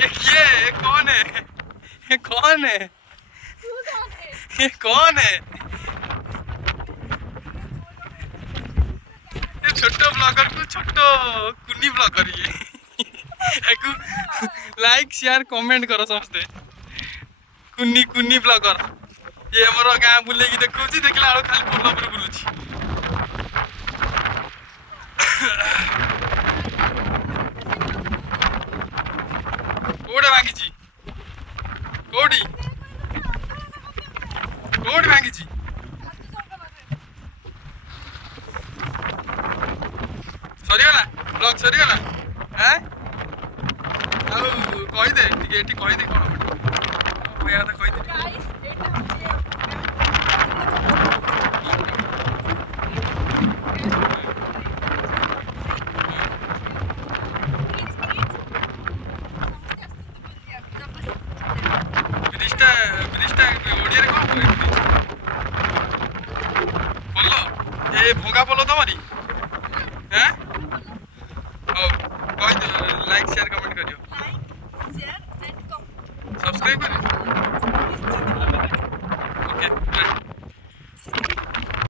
ये कौन है? ये कौन है? ये कौन है? ये छोटो ब्लॉगर को छोटो कुनी ब्लॉगर ये लाइक शेयर कमेंट करो समस्ते कुनी कुनी ब्लॉगर ये हमर गाँ बुले देखा देखला खाली पोल पर बुलूची कोड़े भांगी कोड़ी कोड़ी भांगी सरीगला ब्लॉग सरीगला हैं कहीदे कहीदे कौन कहीदे ब्रिजटा ब्रिजटा ओडिया रे कौन पोल ये भोगा पोल तमरी हैं लाइक शेयर कमेंट करियो सब्सक्राइब करियो।